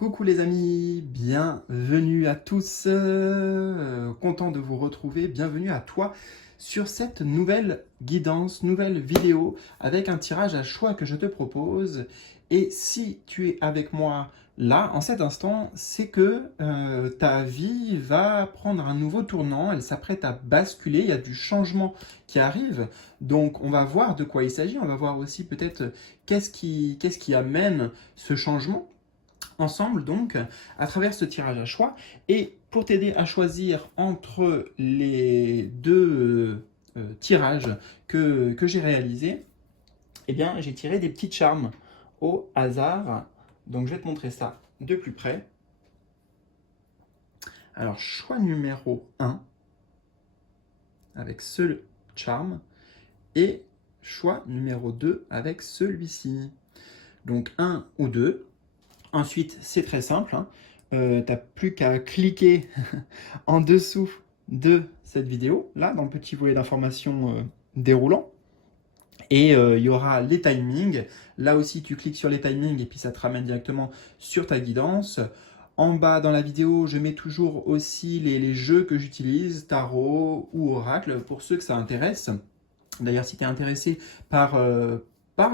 Coucou les amis, bienvenue à tous, content de vous retrouver, bienvenue à toi sur cette nouvelle guidance, nouvelle vidéo avec un tirage à choix que je te propose. Et si tu es avec moi là, en cet instant, c'est que ta vie va prendre un nouveau tournant, elle s'apprête à basculer, il y a du changement qui arrive. Donc on va voir de quoi il s'agit, on va voir aussi peut-être qu'est-ce qui amène ce changement ensemble donc à travers ce tirage à choix. Et pour t'aider à choisir entre les deux tirages que j'ai réalisés, eh bien j'ai tiré des petits charmes au hasard. Donc je vais te montrer ça de plus près. Alors choix numéro 1 avec ce charme et choix numéro 2 avec celui-ci. Donc 1 ou 2. Ensuite, c'est très simple, hein. Tu n'as plus qu'à cliquer en dessous de cette vidéo, là, dans le petit volet d'information déroulant. Et il y aura les timings. Là aussi, tu cliques sur les timings et puis ça te ramène directement sur ta guidance. En bas dans la vidéo, je mets toujours aussi les jeux que j'utilise, tarot ou oracle, pour ceux que ça intéresse. D'ailleurs, si tu es intéressé par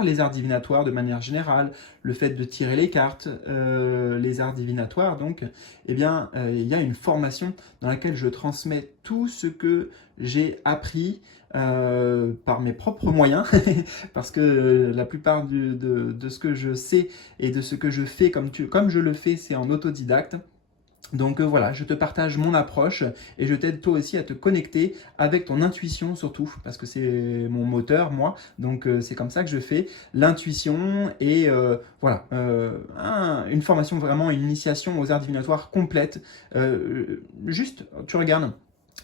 les arts divinatoires de manière générale, le fait de tirer les cartes, les arts divinatoires, donc, eh bien, il y a une formation dans laquelle je transmets tout ce que j'ai appris par mes propres moyens, parce que la plupart de ce que je sais et de ce que je fais comme je le fais, c'est en autodidacte. Donc voilà, je te partage mon approche et je t'aide toi aussi à te connecter avec ton intuition surtout, parce que c'est mon moteur, moi, donc c'est comme ça que je fais, l'intuition et voilà, une formation vraiment, une initiation aux arts divinatoires complète. Juste, tu regardes,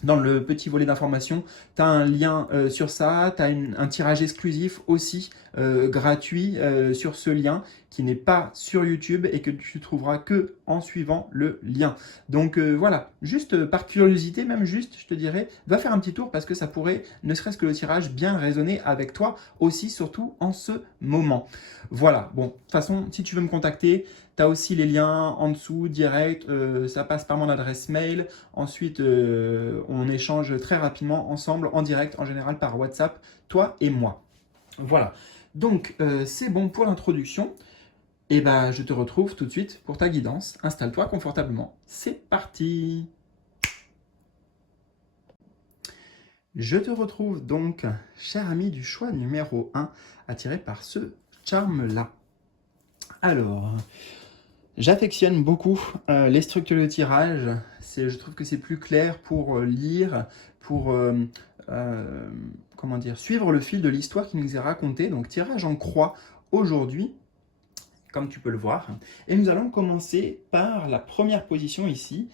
dans le petit volet d'information, tu as un lien sur ça, tu as un tirage exclusif aussi gratuit sur ce lien qui n'est pas sur YouTube et que tu trouveras que en suivant le lien. Donc voilà, juste par curiosité, même juste, je te dirais, va faire un petit tour parce que ça pourrait, ne serait-ce que le tirage, bien résonner avec toi aussi, surtout en ce moment. Voilà, bon, de toute façon, si tu veux me contacter, tu as aussi les liens en dessous, direct, ça passe par mon adresse mail. Ensuite, on échange très rapidement ensemble, en direct, en général par WhatsApp, toi et moi. Voilà, donc c'est bon pour l'introduction. Et ben, je te retrouve tout de suite pour ta guidance. Installe-toi confortablement. C'est parti! Je te retrouve donc, cher ami du choix numéro 1, attiré par ce charme-là. Alors, j'affectionne beaucoup les structures de tirage. Je trouve que c'est plus clair pour lire, pour comment dire, suivre le fil de l'histoire qui nous est racontée. Donc, tirage en croix aujourd'hui, comme tu peux le voir. Et nous allons commencer par la première position ici.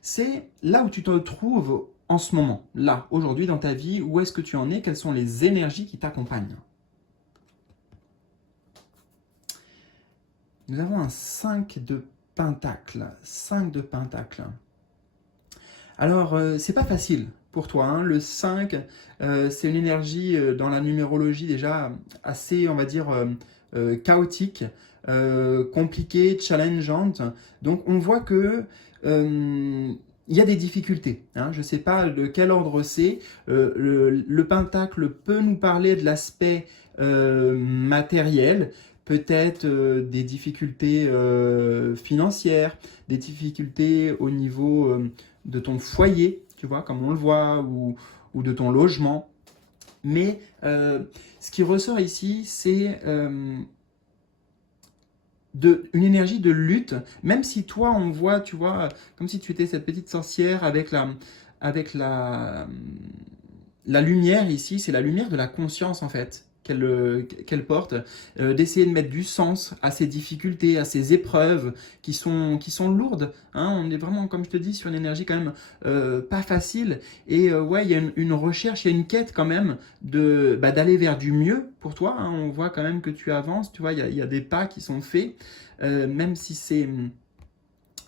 C'est là où tu te trouves en ce moment, là, aujourd'hui dans ta vie, où est-ce que tu en es, quelles sont les énergies qui t'accompagnent. Nous avons un 5 de pentacles. 5 de pentacles. Alors, c'est pas facile pour toi, hein. Le 5, c'est une énergie dans la numérologie déjà assez, on va dire, chaotique, compliquée, challengeante. Donc, on voit que il y a des difficultés, hein. Je ne sais pas de quel ordre c'est. Le pentacle peut nous parler de l'aspect matériel, peut-être des difficultés financières, des difficultés au niveau de ton foyer, tu vois, comme on le voit, ou de ton logement. Mais ce qui ressort ici, c'est une énergie de lutte, même si toi, on voit, tu vois, comme si tu étais cette petite sorcière avec la lumière ici, c'est la lumière de la conscience en fait qu'elle porte, d'essayer de mettre du sens à ces difficultés, à ces épreuves qui sont lourdes, hein. On est vraiment, comme je te dis, sur une énergie quand même pas facile. Et ouais, il y a une recherche, il y a une quête quand même d'aller vers du mieux pour toi, hein. On voit quand même que tu avances, tu vois, il y a des pas qui sont faits, même si c'est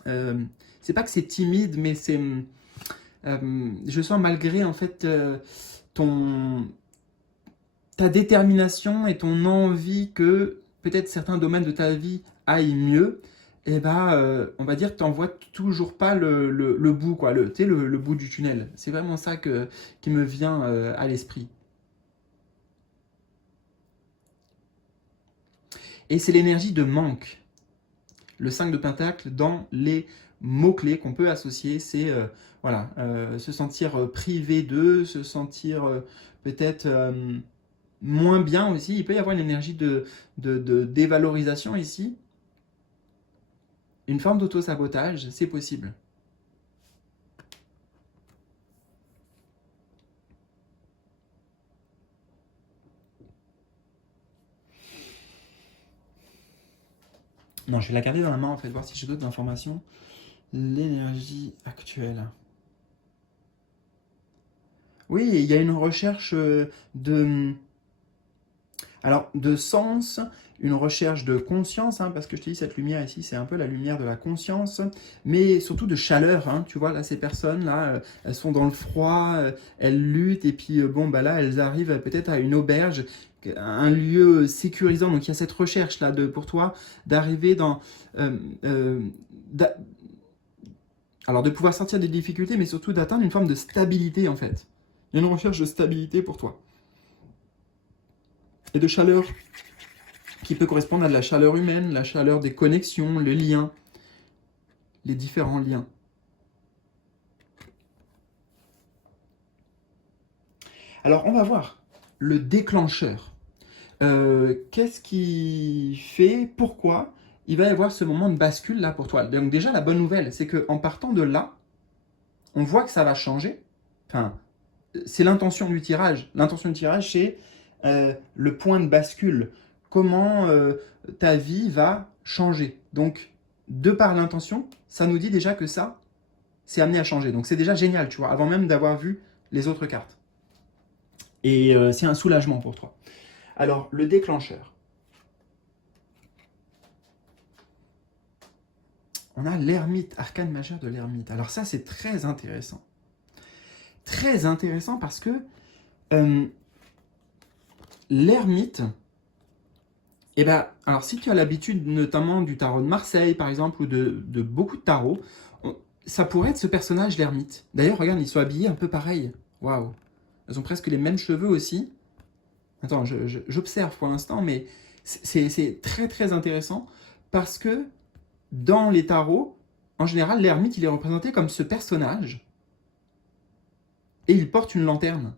pas que c'est timide, mais je sens malgré en fait ta détermination et ton envie que peut-être certains domaines de ta vie aillent mieux, et bah, on va dire que tu n'en vois toujours pas le bout, quoi, tu sais, le bout du tunnel. C'est vraiment ça qui me vient à l'esprit. Et c'est l'énergie de manque. Le 5 de Pentacle, dans les mots-clés qu'on peut associer, c'est voilà, se sentir privé d'eux, se sentir peut-être moins bien aussi. Il peut y avoir une énergie de dévalorisation ici. Une forme d'auto-sabotage, c'est possible. Non, je vais la garder dans la main en fait, voir si j'ai d'autres informations. L'énergie actuelle. Oui, il y a une recherche de sens, une recherche de conscience, hein, parce que je te dis, cette lumière ici, c'est un peu la lumière de la conscience, mais surtout de chaleur. Hein, tu vois, là, ces personnes-là, elles sont dans le froid, elles luttent, et puis, bon, bah là, elles arrivent peut-être à une auberge, un lieu sécurisant. Donc, il y a cette recherche-là pour toi d'arriver dans... euh, euh, d'a- alors, de pouvoir sortir des difficultés, mais surtout d'atteindre une forme de stabilité, en fait. Il y a une recherche de stabilité pour toi. Et de chaleur qui peut correspondre à de la chaleur humaine, la chaleur des connexions, les liens, les différents liens. Alors, on va voir le déclencheur. Qu'est-ce qui fait, pourquoi il va y avoir ce moment de bascule là pour toi? Donc déjà, la bonne nouvelle, c'est qu'en partant de là, on voit que ça va changer. Enfin, c'est l'intention du tirage. L'intention du tirage, c'est le point de bascule. Comment ta vie va changer. Donc, de par l'intention, ça nous dit déjà que ça, c'est amené à changer. Donc, c'est déjà génial, tu vois, avant même d'avoir vu les autres cartes. Et c'est un soulagement pour toi. Alors, le déclencheur. On a l'ermite, arcane majeur de l'ermite. Alors ça, c'est très intéressant. Très intéressant parce que euh, l'ermite, eh ben, alors si tu as l'habitude notamment du tarot de Marseille, par exemple, ou de beaucoup de tarots, ça pourrait être ce personnage, l'ermite. D'ailleurs, regarde, ils sont habillés un peu pareil. Waouh. Ils ont presque les mêmes cheveux aussi. Attends, j'observe pour l'instant, mais c'est très très intéressant parce que dans les tarots, en général, l'ermite, il est représenté comme ce personnage et il porte une lanterne.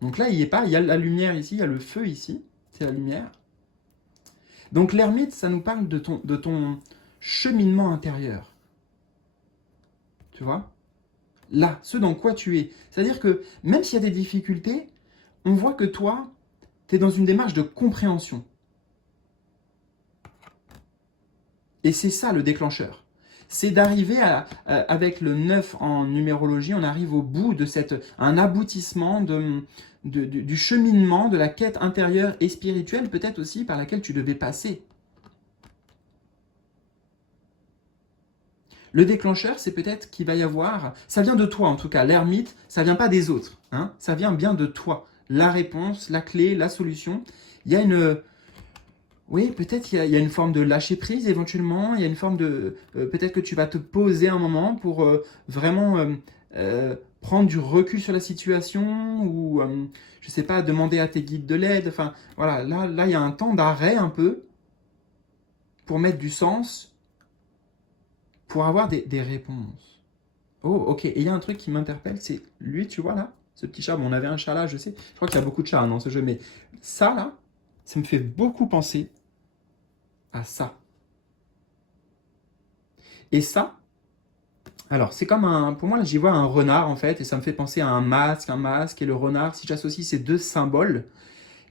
Donc là, il n'y est pas, il y a la lumière ici, il y a le feu ici, c'est la lumière. Donc l'ermite, ça nous parle de ton cheminement intérieur. Tu vois? Là, ce dans quoi tu es. C'est-à-dire que même s'il y a des difficultés, on voit que toi, tu es dans une démarche de compréhension. Et c'est ça le déclencheur. C'est d'arriver avec le 9 en numérologie, on arrive au bout de un aboutissement du cheminement, de la quête intérieure et spirituelle, peut-être aussi par laquelle tu devais passer. Le déclencheur, c'est peut-être qu'il va y avoir, ça vient de toi en tout cas, l'ermite, ça vient pas des autres, hein, ça vient bien de toi. La réponse, la clé, la solution. Il y a une, oui, peut-être il y a une forme de lâcher prise éventuellement, il y a une forme de, peut-être que tu vas te poser un moment pour vraiment prendre du recul sur la situation ou, je sais pas, demander à tes guides de l'aide. Enfin, voilà, là, il y a un temps d'arrêt un peu pour mettre du sens, pour avoir des réponses. Oh, ok. Et il y a un truc qui m'interpelle, c'est lui, tu vois là, ce petit chat. Bon, on avait un chat là, je sais. Je crois qu'il y a beaucoup de chats hein, dans ce jeu, mais ça là, ça me fait beaucoup penser à ça. Et ça, alors c'est comme un, pour moi là, j'y vois un renard en fait, et ça me fait penser à un masque et le renard. Si j'associe ces deux symboles,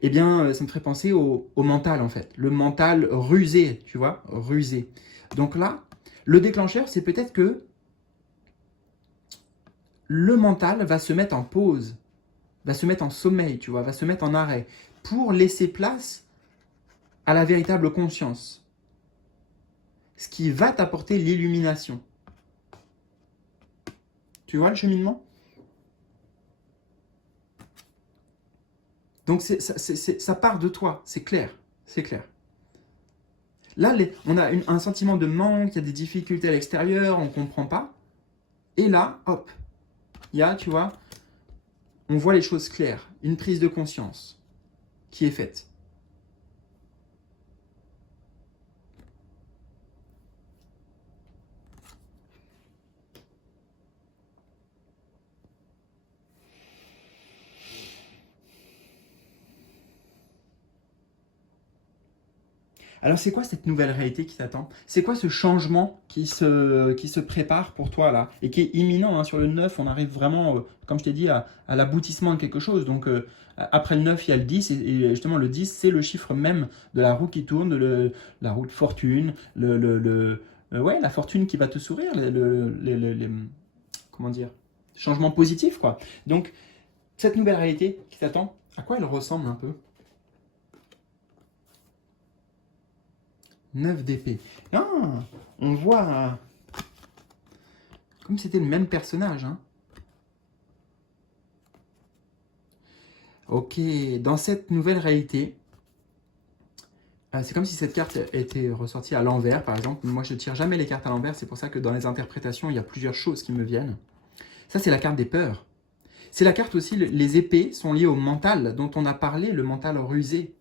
eh bien, ça me ferait penser au mental en fait, le mental rusé, tu vois, rusé. Donc là, le déclencheur, c'est peut-être que le mental va se mettre en pause, va se mettre en sommeil, tu vois, va se mettre en arrêt, pour laisser place à la véritable conscience, ce qui va t'apporter l'illumination. Tu vois le cheminement? Donc ça part de toi, c'est clair, c'est clair. Là, on a un sentiment de manque, il y a des difficultés à l'extérieur, on ne comprend pas. Et là, hop, il y a, tu vois, on voit les choses claires, une prise de conscience qui est faite. Alors c'est quoi cette nouvelle réalité qui t'attend? C'est quoi ce changement qui se prépare pour toi là et qui est imminent hein, sur le 9, on arrive vraiment, comme je t'ai dit, à l'aboutissement de quelque chose. Donc après le 9, il y a le 10 et justement le 10, c'est le chiffre même de la roue qui tourne, la roue de fortune, ouais, la fortune qui va te sourire, comment dire, changement positif quoi. Donc cette nouvelle réalité qui t'attend, à quoi elle ressemble un peu? 9 d'épée. Ah, on voit comme c'était le même personnage. Hein. Ok, dans cette nouvelle réalité, c'est comme si cette carte était ressortie à l'envers, par exemple. Moi, je ne tire jamais les cartes à l'envers, c'est pour ça que dans les interprétations, il y a plusieurs choses qui me viennent. Ça, c'est la carte des peurs. C'est la carte aussi, les épées sont liées au mental, dont on a parlé, le mental rusé.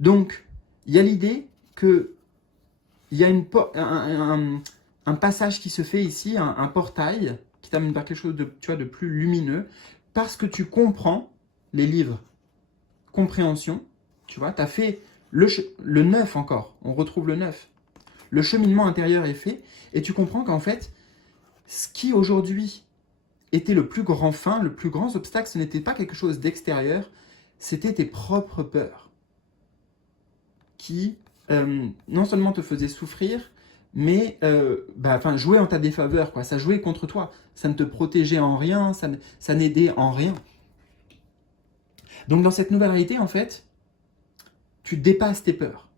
Donc, il y a l'idée que il y a un passage qui se fait ici, un portail qui t'amène vers quelque chose de, tu vois, de plus lumineux, parce que tu comprends les livres. Compréhension, tu vois, tu as fait le 9 encore, on retrouve le 9. Le cheminement intérieur est fait, et tu comprends qu'en fait, ce qui aujourd'hui était le plus grand frein, le plus grand obstacle, ce n'était pas quelque chose d'extérieur, c'était tes propres peurs qui non seulement te faisaient souffrir, mais jouer en ta défaveur, quoi. Ça jouait contre toi. Ça ne te protégeait en rien, ça n'aidait en rien. Donc dans cette nouvelle réalité, en fait, tu dépasses tes peurs.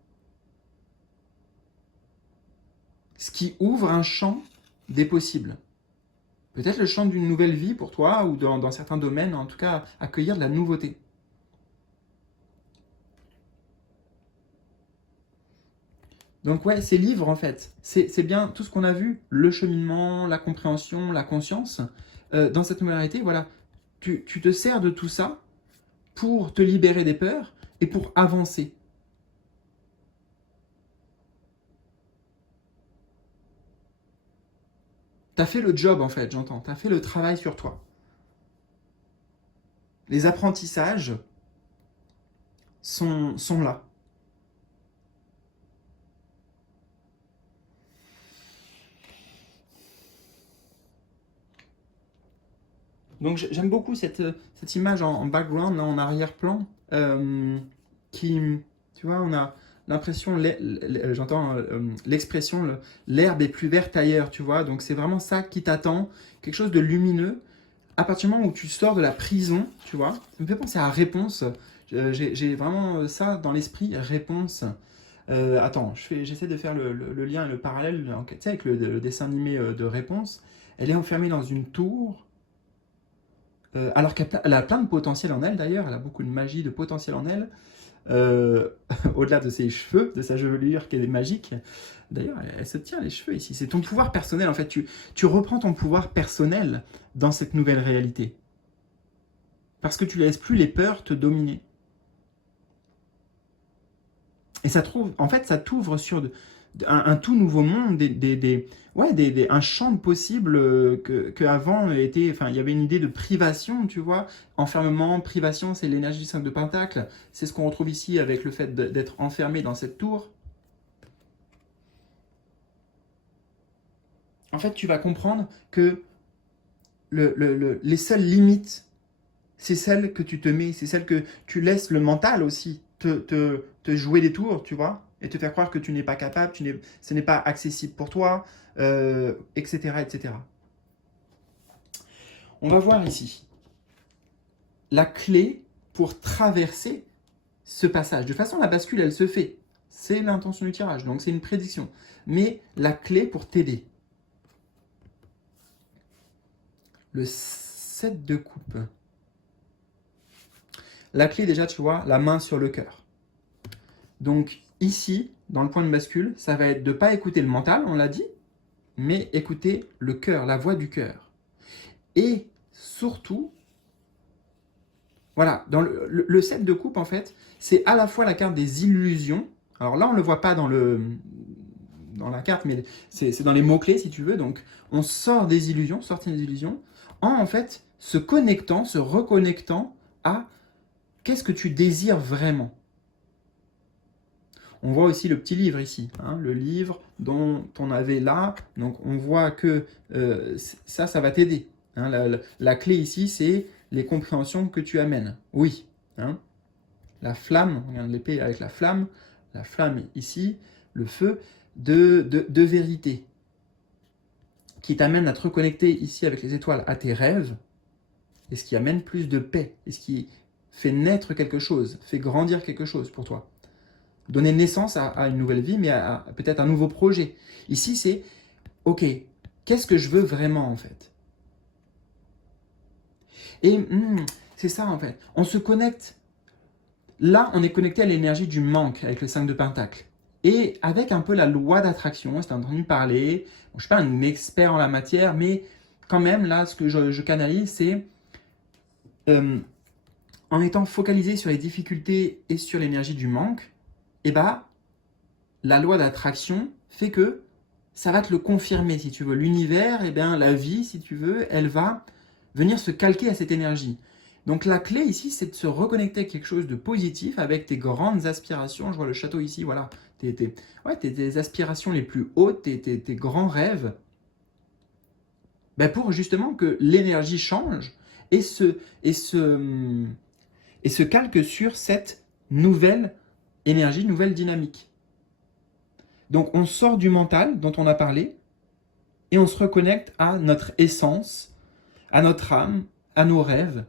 Ce qui ouvre un champ des possibles. Peut-être le champ d'une nouvelle vie pour toi, ou dans certains domaines, en tout cas, accueillir de la nouveauté. Donc ouais, ces livres, en fait, c'est bien tout ce qu'on a vu, le cheminement, la compréhension, la conscience. Dans cette nouvelle réalité, voilà, tu te sers de tout ça pour te libérer des peurs et pour avancer. T'as fait le job, en fait, j'entends. T'as fait le travail sur toi. Les apprentissages sont là. Donc j'aime beaucoup cette image en background, en arrière-plan, qui, tu vois, on a l'impression, j'entends l'expression, l'herbe est plus verte ailleurs, tu vois, donc c'est vraiment ça qui t'attend, quelque chose de lumineux, à partir du moment où tu sors de la prison, tu vois, ça me fait penser à Réponse, j'ai vraiment ça dans l'esprit, Réponse. Attends, j'essaie de faire le lien et le parallèle, tu sais, avec le dessin animé de Réponse, elle est enfermée dans une tour, alors qu'elle a plein de potentiel en elle d'ailleurs, elle a beaucoup de magie, de potentiel en elle, au-delà de ses cheveux, de sa chevelure qui est magique. D'ailleurs, elle se tient les cheveux ici. C'est ton pouvoir personnel en fait. Tu reprends ton pouvoir personnel dans cette nouvelle réalité. Parce que tu ne laisses plus les peurs te dominer. Et en fait, ça t'ouvre sur un tout nouveau monde, un champ de possibles que avant était, enfin, il y avait une idée de privation, tu vois, enfermement, privation, c'est l'énergie du 5 de Pentacle, c'est ce qu'on retrouve ici avec le fait d'être enfermé dans cette tour. En fait, tu vas comprendre que les seules limites, c'est celles que tu te mets, c'est celles que tu laisses le mental aussi te jouer des tours, tu vois, et te faire croire que tu n'es pas capable, ce n'est pas accessible pour toi, etc., etc. On va voir ici la clé pour traverser ce passage. De toute façon, la bascule, elle se fait. C'est l'intention du tirage, donc c'est une prédiction. Mais la clé pour t'aider. Le 7 de coupe. La clé, déjà, tu vois, la main sur le cœur. Donc ici, dans le point de bascule, ça va être de ne pas écouter le mental, on l'a dit, mais écouter le cœur, la voix du cœur. Et surtout, voilà, dans le 7 de coupe, en fait, c'est à la fois la carte des illusions. Alors là, on ne le voit pas dans la carte, mais c'est dans les mots-clés, si tu veux. Donc, on sort des illusions, sortir des illusions, en fait, se connectant, se reconnectant à qu'est-ce que tu désires vraiment. On voit aussi le petit livre ici, hein, le livre dont on avait là. Donc, on voit que ça va t'aider. Hein, la clé ici, c'est les compréhensions que tu amènes. Oui. Hein. La flamme, regarde l'épée avec la flamme ici, le feu, de vérité, qui t'amène à te reconnecter ici avec les étoiles à tes rêves, et ce qui amène plus de paix, et ce qui fait naître quelque chose, fait grandir quelque chose pour toi. Donner naissance à une nouvelle vie, mais à peut-être un nouveau projet. Ici, c'est, ok, qu'est-ce que je veux vraiment en fait? Et c'est ça en fait. On se connecte. Là, on est connecté à l'énergie du manque avec le 5 de Pentacle. Et avec un peu la loi d'attraction, c'est entendu parler. Bon, je ne suis pas un expert en la matière, mais quand même, là, ce que je canalise, c'est en étant focalisé sur les difficultés et sur l'énergie du manque, et bah, la loi d'attraction fait que ça va te le confirmer, si tu veux. L'univers, et bien, la vie, si tu veux, elle va venir se calquer à cette énergie. Donc la clé ici, c'est de se reconnecter à quelque chose de positif avec tes grandes aspirations. Je vois le château ici, voilà. Tes aspirations les plus hautes, tes grands rêves. Ben pour justement que l'énergie change et se calque sur cette nouvelle énergie, nouvelle dynamique. Donc on sort du mental dont on a parlé et on se reconnecte à notre essence, à notre âme, à nos rêves.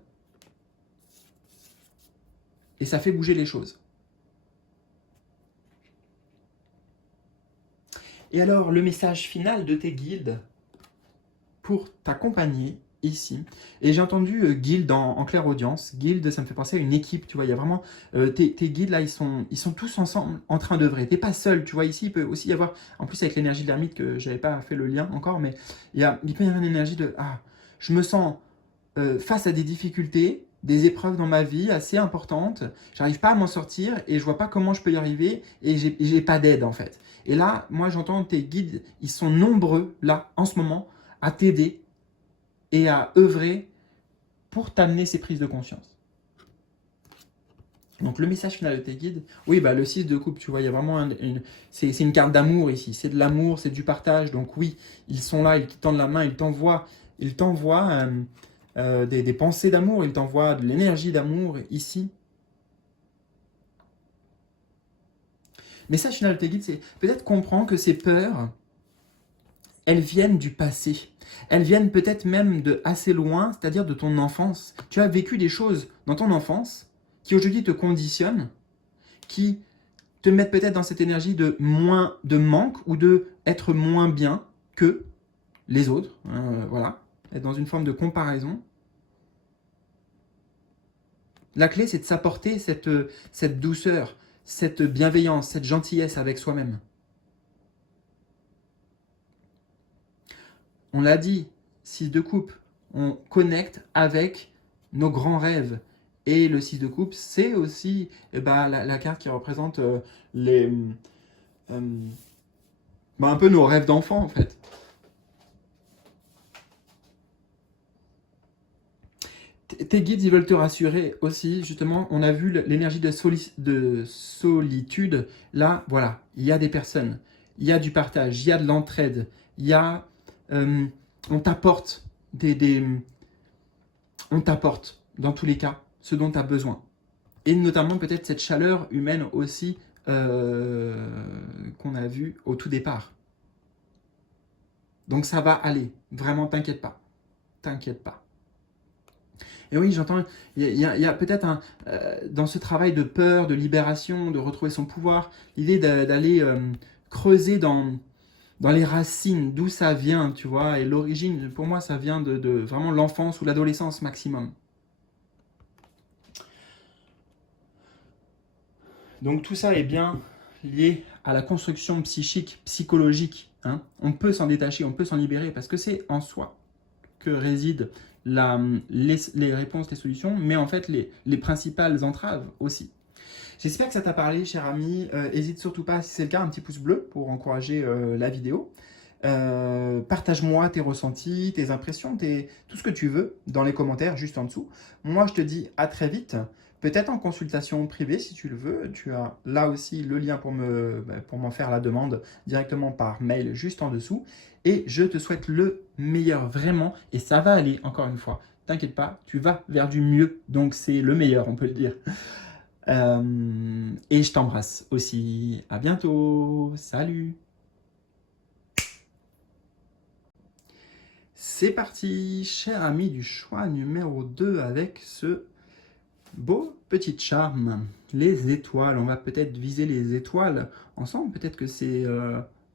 Et ça fait bouger les choses. Et alors, le message final de tes guildes pour t'accompagner ici. Et j'ai entendu guilde en clairaudience. Guilde, ça me fait penser à une équipe, tu vois. Il y a vraiment tes guides là, ils sont tous ensemble en train d'œuvrer. T'es pas seul, tu vois. Ici, il peut aussi y avoir, en plus avec l'énergie de l'ermite que j'avais pas fait le lien encore, mais il peut y avoir une énergie de je me sens face à des difficultés, des épreuves dans ma vie assez importantes, j'arrive pas à m'en sortir et je vois pas comment je peux y arriver et j'ai pas d'aide en fait. Et là, moi j'entends tes guides, ils sont nombreux là en ce moment à t'aider et à œuvrer pour t'amener ces prises de conscience. Donc le message final de tes guides, oui, bah, le 6 de coupe, tu vois, il y a vraiment c'est une carte d'amour ici, c'est de l'amour, c'est du partage, donc oui, ils sont là, ils te tendent la main, ils t'envoient des pensées d'amour, ils t'envoient de l'énergie d'amour ici. Message final de tes guides, c'est peut-être comprendre que ces peurs, elles viennent du passé. Elles viennent peut-être même de assez loin, c'est-à-dire de ton enfance. Tu as vécu des choses dans ton enfance qui aujourd'hui te conditionnent, qui te mettent peut-être dans cette énergie de manque ou de être moins bien que les autres. Voilà, être dans une forme de comparaison. La clé, c'est de s'apporter cette douceur, cette bienveillance, cette gentillesse avec soi-même. On l'a dit, 6 de coupe, on connecte avec nos grands rêves. Et le 6 de coupe, c'est aussi la carte qui représente un peu nos rêves d'enfant, en fait. Tes guides, ils veulent te rassurer aussi, justement, on a vu l'énergie de solitude. Là, voilà, il y a des personnes, il y a du partage, il y a de l'entraide, il y a... on t'apporte on t'apporte, dans tous les cas, ce dont tu as besoin. Et notamment peut-être cette chaleur humaine aussi qu'on a vue au tout départ. Donc ça va aller, vraiment, t'inquiète pas. T'inquiète pas. Et oui, j'entends, il y a peut-être dans ce travail de peur, de libération, de retrouver son pouvoir, l'idée d'aller creuser dans les racines, d'où ça vient, tu vois. Et l'origine, pour moi, ça vient de vraiment l'enfance ou l'adolescence maximum. Donc tout ça est bien lié à la construction psychique, psychologique. Hein. On peut s'en détacher, on peut s'en libérer, parce que c'est en soi que résident les réponses, les solutions, mais en fait les principales entraves aussi. J'espère que ça t'a parlé, cher ami. Hésite surtout pas, si c'est le cas, un petit pouce bleu pour encourager la vidéo. Partage-moi tes ressentis, tes impressions, tout ce que tu veux dans les commentaires juste en dessous. Moi, je te dis à très vite. Peut-être en consultation privée si tu le veux. Tu as là aussi le lien pour m'en faire la demande directement par mail juste en dessous. Et je te souhaite le meilleur vraiment. Et ça va aller, encore une fois. T'inquiète pas, tu vas vers du mieux. Donc c'est le meilleur, on peut le dire. Et je t'embrasse aussi. À bientôt. Salut. C'est parti, cher ami du choix numéro 2 avec ce beau petit charme. Les étoiles, on va peut-être viser les étoiles ensemble. Peut-être que c'est...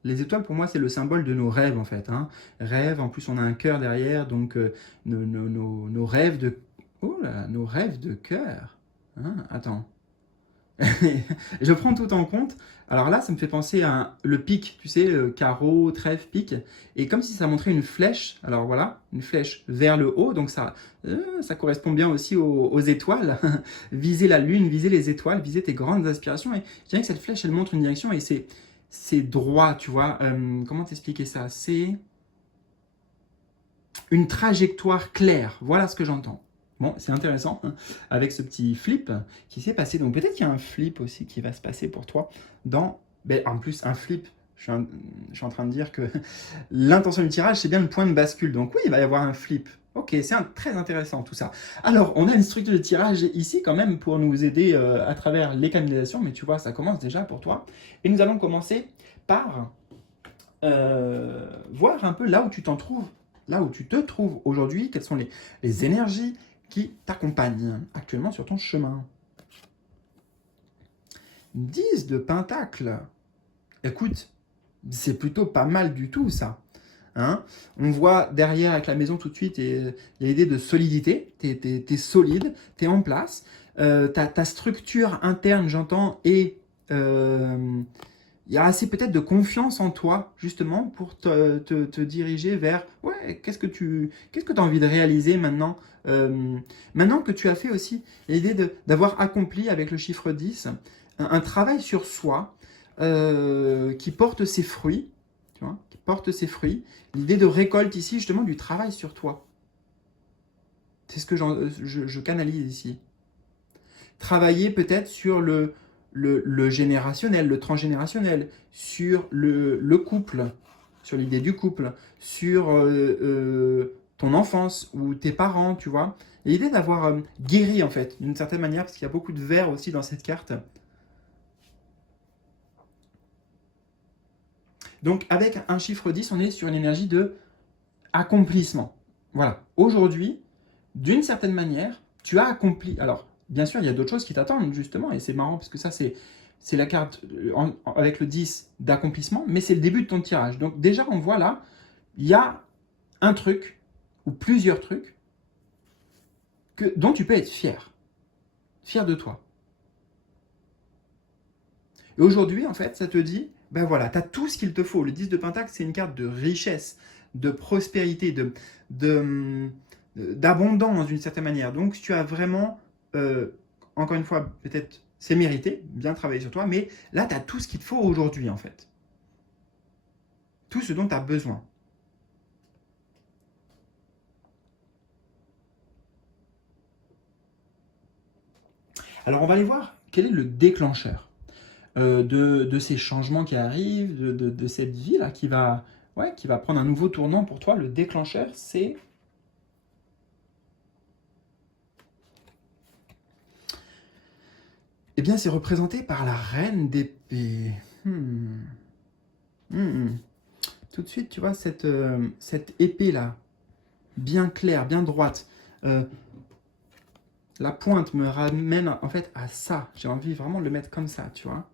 les étoiles, pour moi, c'est le symbole de nos rêves, en fait. Hein. Rêves, en plus, on a un cœur derrière, donc nos rêves de... Oh là, nos rêves de cœur. Hein, attends. Je prends tout en compte. Alors là, ça me fait penser à le pic, tu sais, carreau, trèfle, pic. Et comme si ça montrait une flèche. Alors voilà, une flèche vers le haut. Donc ça correspond bien aussi aux étoiles. Viser la lune, viser les étoiles, viser tes grandes aspirations. Et je dirais que cette flèche, elle montre une direction et c'est droit, tu vois. Comment t'expliquer ça? C'est une trajectoire claire. Voilà ce que j'entends. Bon, c'est intéressant, hein, avec ce petit flip qui s'est passé. Donc peut-être qu'il y a un flip aussi qui va se passer pour toi dans... Ben, en plus, un flip, je suis en train de dire que l'intention du tirage, c'est bien le point de bascule. Donc oui, il va y avoir un flip. Ok, c'est très intéressant tout ça. Alors, on a une structure de tirage ici quand même pour nous aider à travers les canalisations. Mais tu vois, ça commence déjà pour toi. Et nous allons commencer par voir un peu là où tu t'en trouves. Là où tu te trouves aujourd'hui, quelles sont les énergies qui t'accompagnent actuellement sur ton chemin. 10 de pentacle. Écoute, c'est plutôt pas mal du tout ça. Hein, on voit derrière avec la maison tout de suite, il y a l'idée de solidité. Tu es solide, tu es en place. Ta structure interne, j'entends, et il y a assez peut-être de confiance en toi, justement, pour te diriger vers, ouais, qu'est-ce que tu as envie de réaliser maintenant, maintenant que tu as fait aussi l'idée d'avoir accompli avec le chiffre 10 un travail sur soi qui porte ses fruits, tu vois, qui porte ses fruits. L'idée de récolte ici, justement, du travail sur toi. C'est ce que je canalise ici. Travailler peut-être sur le générationnel, le transgénérationnel, sur le couple, sur l'idée du couple, sur ton enfance ou tes parents, tu vois. L'idée d'avoir guéri, en fait, d'une certaine manière, parce qu'il y a beaucoup de vert aussi dans cette carte. Donc, avec un chiffre 10, on est sur une énergie de accomplissement. Voilà. Aujourd'hui, d'une certaine manière, tu as accompli... Alors, bien sûr, il y a d'autres choses qui t'attendent, justement, et c'est marrant, parce que ça, c'est la carte avec le 10 d'accomplissement, mais c'est le début de ton tirage. Donc, déjà, on voit là, il y a un truc, ou plusieurs trucs, dont tu peux être fier. Fier de toi. Et aujourd'hui, en fait, ça te dit, ben voilà, tu as tout ce qu'il te faut. Le 10 de Pentacle, c'est une carte de richesse, de prospérité, d'abondance d'une certaine manière. Donc, tu as vraiment, encore une fois, peut-être, c'est mérité, bien travailler sur toi, mais là, tu as tout ce qu'il te faut aujourd'hui, en fait. Tout ce dont tu as besoin. Alors, on va aller voir quel est le déclencheur de ces changements qui arrivent, de cette vie-là qui va prendre un nouveau tournant pour toi. Le déclencheur, c'est... Eh bien, c'est représenté par la reine d'épée. Tout de suite, tu vois, cette épée-là, bien claire, bien droite, la pointe me ramène en fait à ça. J'ai envie vraiment de le mettre comme ça, tu vois.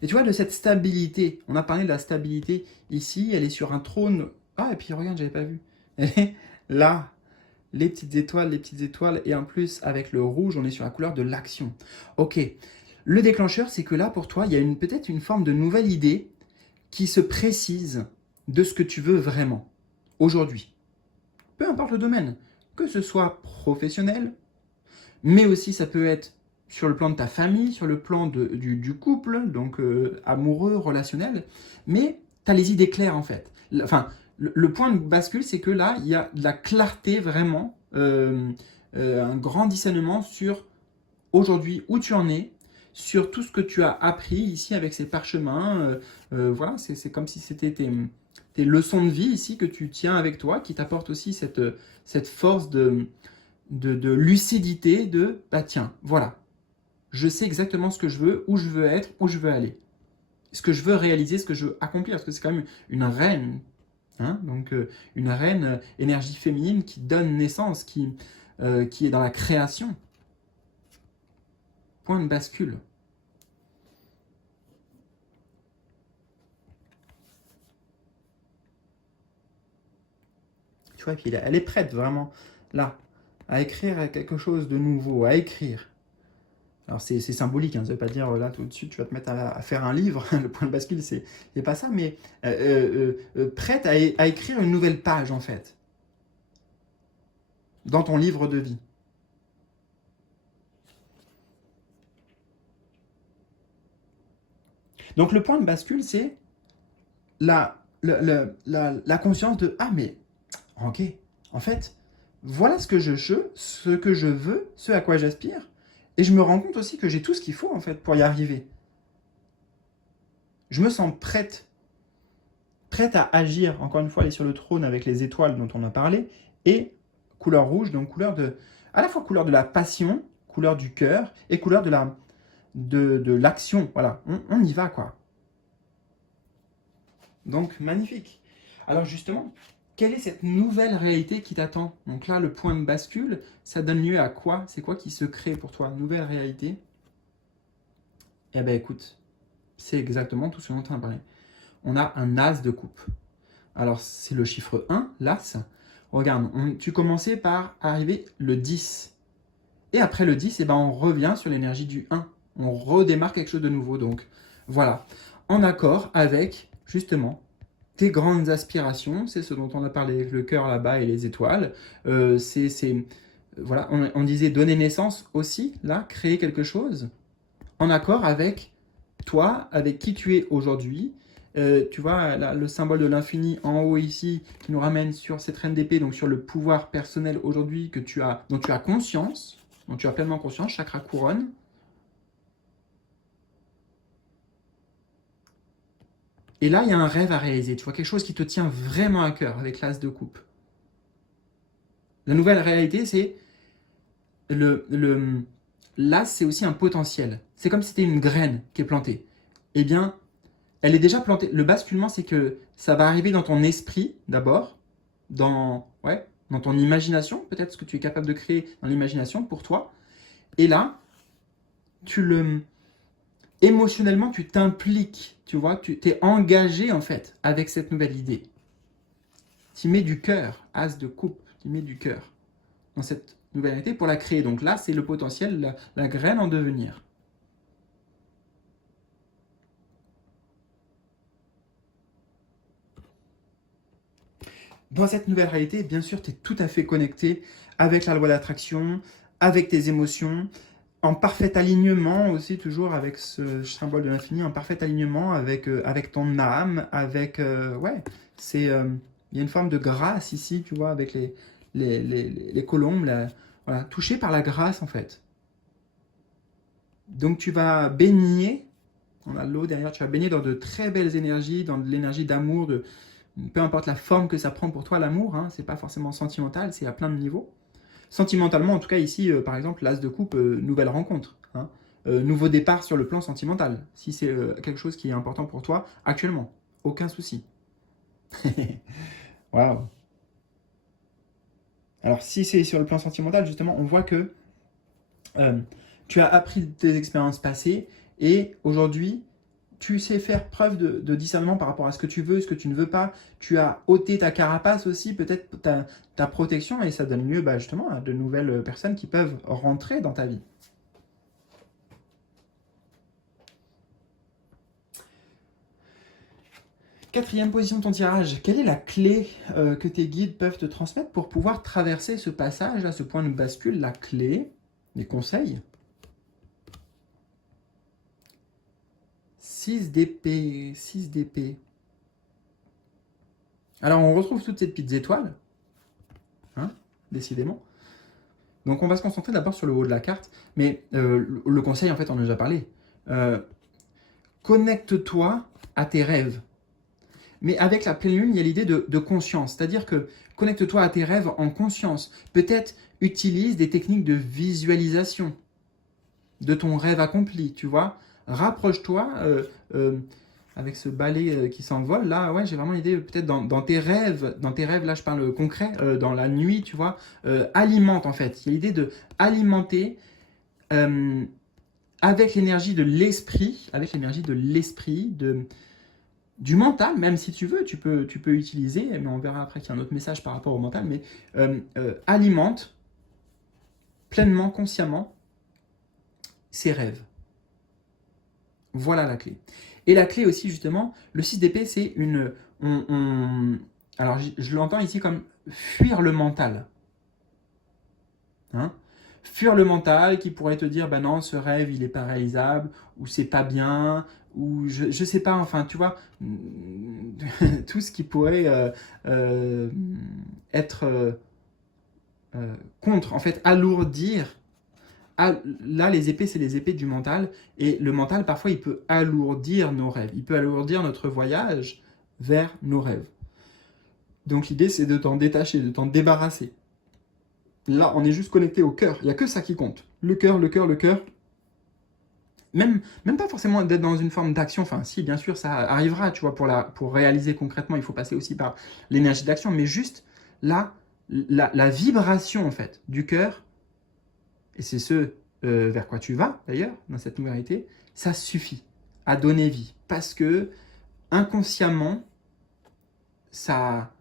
Et tu vois, de cette stabilité, on a parlé de la stabilité ici, elle est sur un trône. Ah, et puis regarde, j'avais pas vu. Elle est là, les petites étoiles, et en plus, avec le rouge, on est sur la couleur de l'action. Ok, Le déclencheur, c'est que là, pour toi, il y a peut-être une forme de nouvelle idée qui se précise de ce que tu veux vraiment, aujourd'hui. Peu importe le domaine, que ce soit professionnel, mais aussi ça peut être sur le plan de ta famille, sur le plan du couple, donc amoureux, relationnel, mais tu as les idées claires en fait. Enfin, le point de bascule, c'est que là, il y a de la clarté vraiment, un grand discernement sur aujourd'hui où tu en es, sur tout ce que tu as appris ici avec ces parchemins. Voilà, c'est comme si c'était tes leçons de vie ici que tu tiens avec toi, qui t'apportent aussi cette force de lucidité, bah tiens, voilà, je sais exactement ce que je veux, où je veux être, où je veux aller, ce que je veux réaliser, ce que je veux accomplir, parce que c'est quand même une reine, hein, donc une reine énergie féminine qui donne naissance, qui est dans la création. Point de bascule. Tu vois, puis elle est prête vraiment, là, à écrire quelque chose de nouveau, à écrire. Alors c'est symbolique, hein, ça ne veut pas dire là tout de suite tu vas te mettre à faire un livre, le point de bascule c'est pas ça, mais prête à écrire une nouvelle page en fait, dans ton livre de vie. Donc le point de bascule c'est la conscience de « Ah mais, ok, en fait, voilà ce que je veux, ce à quoi j'aspire, et je me rends compte aussi que j'ai tout ce qu'il faut en fait pour y arriver. Je me sens prête à agir, encore une fois, elle est sur le trône avec les étoiles dont on a parlé, et couleur rouge, donc à la fois couleur de la passion, couleur du cœur, et couleur de l'action. Voilà, on y va, quoi. Donc, magnifique. Alors justement, quelle est cette nouvelle réalité qui t'attend? Donc là, le point de bascule, ça donne lieu à quoi? C'est quoi qui se crée pour toi? Nouvelle réalité? Eh bien, écoute, c'est exactement tout ce dont on a parlé. On a un as de coupe. Alors, c'est le chiffre 1, l'as. Regarde, tu commençais par arriver le 10. Et après le 10, eh ben, on revient sur l'énergie du 1. On redémarre quelque chose de nouveau. Donc, voilà. En accord avec, justement, tes grandes aspirations. C'est ce dont on a parlé avec le cœur là-bas et les étoiles. Voilà, on disait donner naissance aussi, là, créer quelque chose en accord avec toi, avec qui tu es aujourd'hui. Tu vois, là, le symbole de l'infini en haut ici, qui nous ramène sur cette reine d'épée, donc sur le pouvoir personnel aujourd'hui dont tu as conscience, dont tu as pleinement conscience, chakra couronne. Et là, il y a un rêve à réaliser, tu vois, quelque chose qui te tient vraiment à cœur avec l'as de coupe. La nouvelle réalité, c'est l'as, c'est aussi un potentiel. C'est comme si c'était une graine qui est plantée. Eh bien, elle est déjà plantée. Le basculement, c'est que ça va arriver dans ton esprit d'abord, dans ton imagination, peut-être ce que tu es capable de créer dans l'imagination pour toi. Et là, émotionnellement, tu t'impliques, tu vois, tu t'es engagé en fait avec cette nouvelle idée. Tu mets du cœur, as de coupe, tu mets du cœur dans cette nouvelle idée pour la créer. Donc là, c'est le potentiel, la graine en devenir. Dans cette nouvelle réalité, bien sûr, tu es tout à fait connecté avec la loi d'attraction, avec tes émotions, en parfait alignement aussi, toujours avec ce symbole de l'infini, en parfait alignement avec ton âme, ouais, il y a une forme de grâce ici, tu vois, avec les colombes, voilà, touché par la grâce en fait. Donc tu vas baigner, on a l'eau derrière, tu vas baigner dans de très belles énergies, dans de l'énergie d'amour, peu importe la forme que ça prend pour toi, l'amour, hein, c'est pas forcément sentimental, c'est à plein de niveaux. Sentimentalement, en tout cas ici, par exemple, l'as de coupe, nouvelle rencontre, hein, nouveau départ sur le plan sentimental, si c'est quelque chose qui est important pour toi actuellement, aucun souci. Waouh. Alors si c'est sur le plan sentimental, justement, on voit que tu as appris tes expériences passées et aujourd'hui, tu sais faire preuve de discernement par rapport à ce que tu veux, ce que tu ne veux pas. Tu as ôté ta carapace aussi, peut-être ta protection, et ça donne lieu justement à de nouvelles personnes qui peuvent rentrer dans ta vie. 4e position de ton tirage. Quelle est la clé que tes guides peuvent te transmettre pour pouvoir traverser ce passage, à ce point de bascule? La clé, les conseils. 6 d'épée, 6 d'épée. Alors, on retrouve toutes ces petites étoiles, hein, décidément. Donc, on va se concentrer d'abord sur le haut de la carte, mais le conseil, en fait, on en a déjà parlé. Connecte-toi à tes rêves. Mais avec la pleine lune, il y a l'idée de conscience, c'est-à-dire que connecte-toi à tes rêves en conscience. Peut-être utilise des techniques de visualisation de ton rêve accompli, tu vois. Rapproche-toi avec ce balai qui s'envole. Là, ouais, j'ai vraiment l'idée, peut-être dans tes rêves, là je parle concret, dans la nuit, tu vois, alimente en fait. Il y a l'idée de alimenter avec l'énergie de l'esprit, du mental, même si tu veux, tu peux utiliser, mais on verra après qu'il y a un autre message par rapport au mental, mais alimente pleinement, consciemment ses rêves. Voilà la clé. Et la clé aussi, justement, le 6 d'épée, c'est une... alors, je l'entends ici comme fuir le mental. Hein? Fuir le mental qui pourrait te dire, bah non, ce rêve, il n'est pas réalisable, ou c'est pas bien, ou je sais pas, enfin, tu vois, tout ce qui pourrait être contre, en fait, alourdir. Là, les épées, c'est les épées du mental, et le mental, parfois, il peut alourdir nos rêves, il peut alourdir notre voyage vers nos rêves. Donc l'idée, c'est de t'en détacher, de t'en débarrasser. Là, on est juste connecté au cœur. Il n'y a que ça qui compte. Le cœur, le cœur, le cœur. Même pas forcément d'être dans une forme d'action. Enfin, si, bien sûr, ça arrivera, tu vois, pour réaliser concrètement, il faut passer aussi par l'énergie d'action. Mais juste, là, la vibration, en fait, du cœur, et c'est ce vers quoi tu vas, d'ailleurs, dans cette nouvelle réalité, ça suffit à donner vie. Parce que, inconsciemment, ça...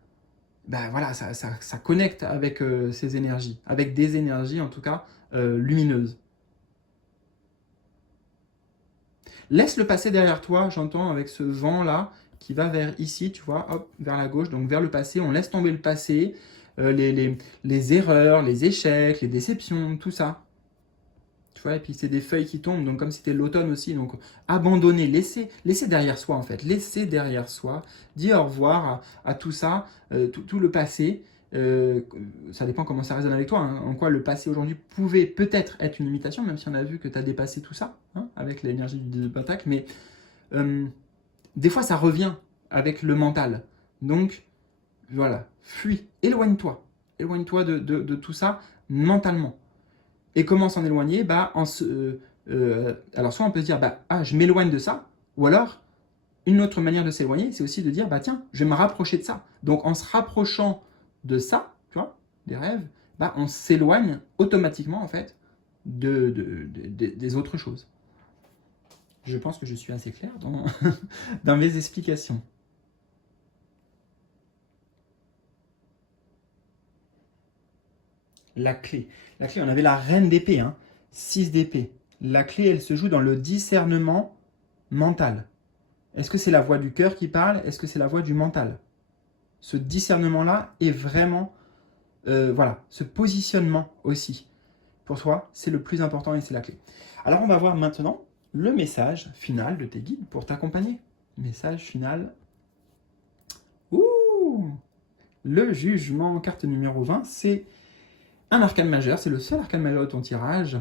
Ben voilà, ça connecte avec ces énergies, avec des énergies en tout cas lumineuses. Laisse le passé derrière toi, j'entends avec ce vent-là qui va vers ici, tu vois, hop, vers la gauche, donc vers le passé. On laisse tomber le passé, les erreurs, les échecs, les déceptions, tout ça. Tu vois, et puis c'est des feuilles qui tombent, donc comme c'était l'automne aussi, donc abandonner, laisser derrière soi en fait, laisser derrière soi, dire au revoir à tout ça, tout le passé, ça dépend comment ça résonne avec toi, hein, en quoi le passé aujourd'hui pouvait peut-être être une limitation, même si on a vu que tu as dépassé tout ça, hein, avec l'énergie du pentacle, mais des fois ça revient avec le mental, donc voilà, fuis, éloigne-toi de tout ça mentalement. Et comment s'en éloigner? Alors soit on peut se dire, je m'éloigne de ça, ou alors, une autre manière de s'éloigner, c'est aussi de dire, tiens, je vais me rapprocher de ça. Donc en se rapprochant de ça, tu vois, des rêves, on s'éloigne automatiquement, en fait, des autres choses. Je pense que je suis assez clair dans, dans mes explications. La clé, on avait la reine d'épée, 6 d'épée. La clé, elle se joue dans le discernement mental. Est-ce que c'est la voix du cœur qui parle? Est-ce que c'est la voix du mental? Ce discernement-là est vraiment, voilà, ce positionnement aussi. Pour toi, c'est le plus important et c'est la clé. Alors, on va voir maintenant le message final de tes guides pour t'accompagner. Message final. Ouh! Le jugement, carte numéro 20, c'est un arcane majeur. C'est le seul arcane majeur de ton tirage.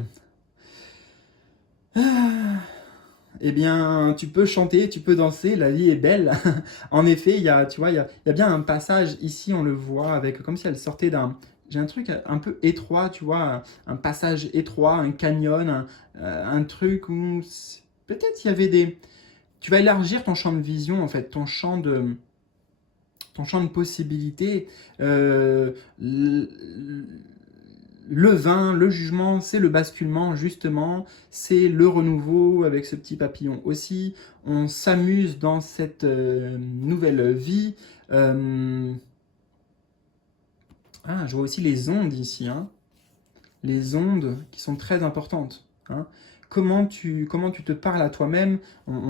Eh bien, tu peux chanter, tu peux danser, la vie est belle. En effet, il y a bien un passage ici, on le voit, avec comme si elle sortait d'un... J'ai un truc un peu étroit, tu vois, un passage étroit, un canyon, un truc où peut-être il y avait des... Tu vas élargir ton champ de vision, en fait, ton champ de possibilités. Le vin, le jugement, c'est le basculement, justement, c'est le renouveau avec ce petit papillon aussi. On s'amuse dans cette nouvelle vie. Je vois aussi les ondes ici, les ondes qui sont très importantes. comment tu te parles à toi-même.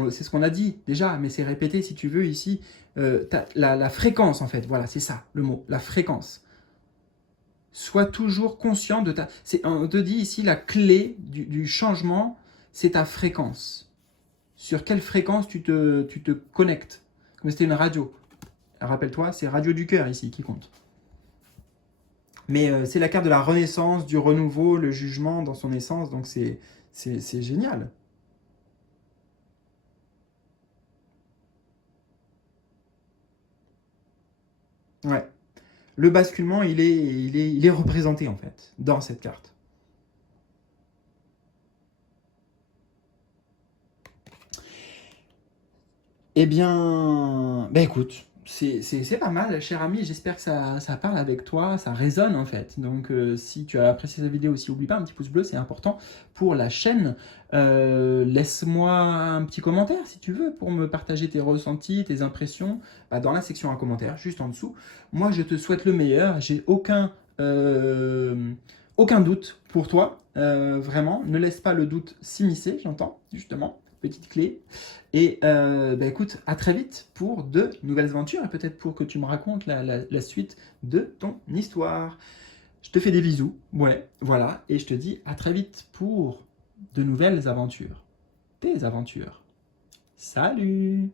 C'est ce qu'on a dit déjà, mais c'est répété si tu veux ici. La fréquence, en fait, voilà, c'est ça le mot, la fréquence. Sois toujours conscient de ta... On te dit ici, la clé du changement, c'est ta fréquence. Sur quelle fréquence tu te connectes. Comme si c'était une radio. Rappelle-toi, c'est radio du cœur ici qui compte. Mais c'est la carte de la renaissance, du renouveau, le jugement dans son essence, donc c'est génial. Ouais. Le basculement, il est représenté en fait, dans cette carte. Eh bien, bah écoute, c'est pas mal, cher ami. J'espère que ça parle avec toi, ça résonne en fait. Donc, si tu as apprécié cette vidéo aussi, n'oublie pas un petit pouce bleu, c'est important pour la chaîne. Laisse-moi un petit commentaire si tu veux pour me partager tes ressentis, tes impressions dans la section à commentaires, juste en dessous. Moi, je te souhaite le meilleur. J'ai aucun doute pour toi. Vraiment, ne laisse pas le doute s'immiscer, j'entends, justement. Petite clé. Et écoute, à très vite pour de nouvelles aventures et peut-être pour que tu me racontes la suite de ton histoire. Je te fais des bisous, ouais, voilà, et je te dis à très vite pour de nouvelles aventures. Tes aventures. Salut!